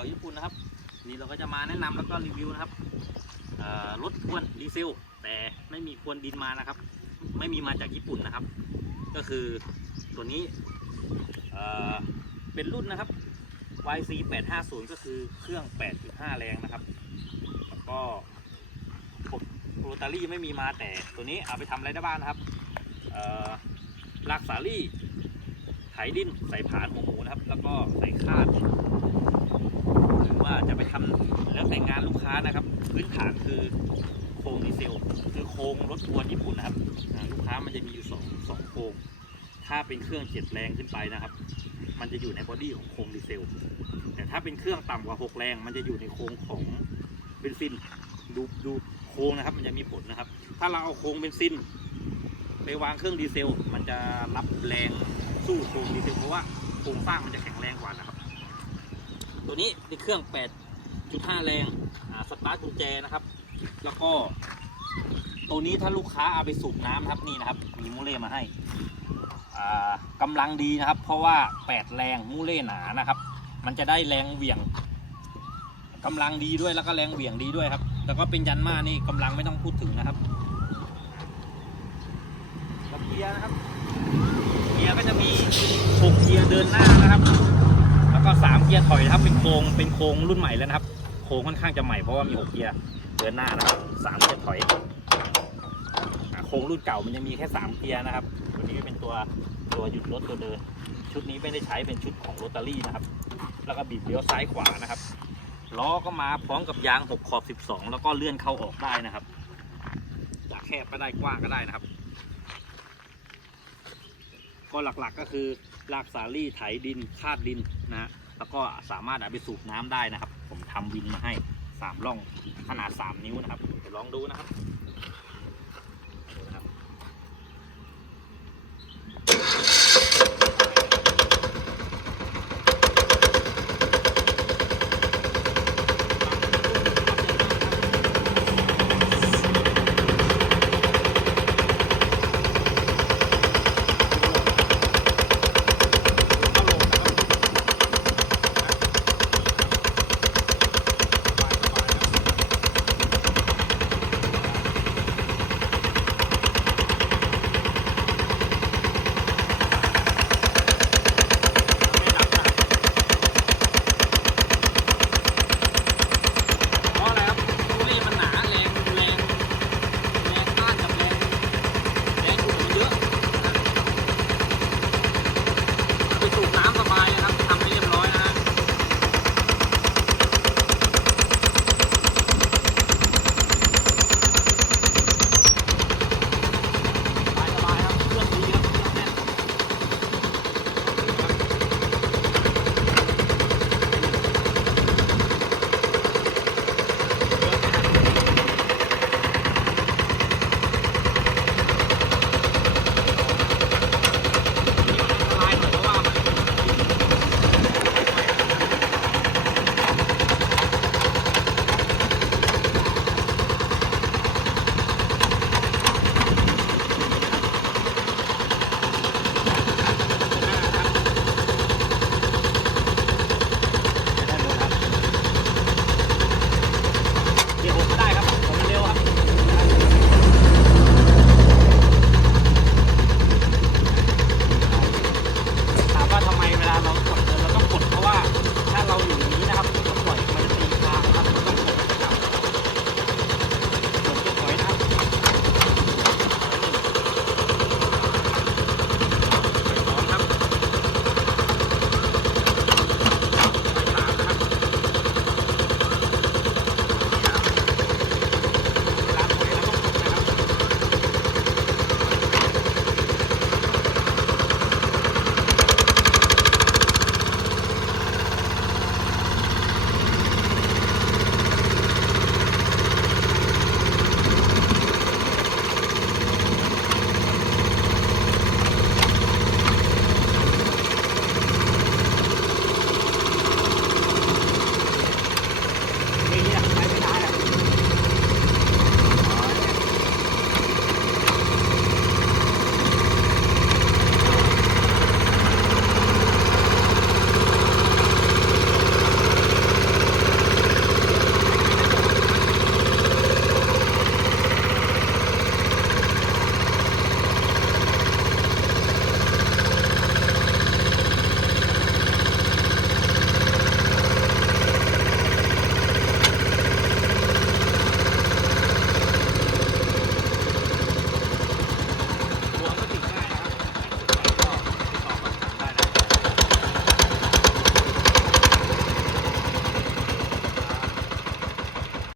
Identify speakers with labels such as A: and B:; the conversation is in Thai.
A: วญี่ปุ่นนะครับ นี่เราก็จะมาแนะนำแล้วก็รีวิวนะครับรถทวนดีเซลแต่ไม่มีควนดินมานะครับ ไม่มีมาจากญี่ปุ่นนะครับ ก็คือตัวนี้เป็นรุ่นนะครับ YC 850ก็คือเครื่อง 8.5 แรงนะครับแล้วก็โรตารี่ไม่มีมาแต่ตัวนี้เอาไปทำอะไรได้บ้างนะครับลากสาลี่ไถดินใส่ผานหัวหมูนะครับ แล้วก็ใส่คาด ไปทำแล้วแต่งานลูกค้านะครับ พื้นฐานคือโครงดีเซล คือโครงรถทัวร์ญี่ปุ่นนะครับลูกค้ามันจะมีอยู่สองสองโครงถ้าเป็นเครื่องเจ็ดแรงขึ้นไปนะครับ มันจะอยู่ในบอดี้ของโครงดีเซล แต่ถ้าเป็นเครื่องต่ำกว่า6แรง มันจะอยู่ในโครงของเบนซินดูดูโครงนะครับ มันจะมีผลนะครับ ถ้าเราเอาโครงเบนซินไปวางเครื่องดีเซล มันจะรับแรงสู้โครงดีเซลเพราะว่าโครงสร้างมันจะแข็งแรงกว่านะครับ ตัวนี้เป็นเครื่อง 8.5แรงสตาร์ทกุญแจนะครับ แล้วก็ ตัวนี้ถ้าลูกค้าเอาไปสูบน้ำครับนี่นะครับ มีมูเล่มาให้อ่ากำลังดีนะครับ เพราะว่า 8 แรงมูเล่หนานะครับ มันจะได้แรงเหวี่ยงกำลังดีด้วยแล้วก็แรงเหวี่ยงดีด้วยครับ แล้วก็เป็นยันมานี่กำลังไม่ต้องพูดถึงนะครับกับเกียร์นะครับเกียร์ก็จะมี6เกียร์เดินหน้านะครับ แล้วก็3เกียร์ถอยนะครับเป็นโครงเป็นโครงรุ่นใหม่แล้วนะครับ ครงค่อนข้างจะใหม่เพราะว่ามี6เกียร์เดินหน้านะครับ3เกียร์ถอยโครงรุ่นเก่ามันจะมีแค่3เกียร์นะครับตัวนี้ก็เป็นตัวตัวหยุดรถตัวเดิน ชุดนี้ไม่ได้ใช้เป็นชุดของโรตารี่นะครับ แล้วก็บีบเลี้ยวซ้ายขวานะครับล้อก็มาพร้อมกับยาง6ขอบ 12 แล้วก็เลื่อนเข้าออกได้นะครับจะแคบก็ได้กว้างก็ได้นะครับ ก็หลักๆก็คือลากสาลี่ไถดินคาดดินนะฮะแล้วก็สามารถเอาไปสูบน้ำได้นะครับ ผมทำวินมาให้3ร่องขนาด3นิ้วนะครับเดี๋ยวลองดูนะครับ ถูก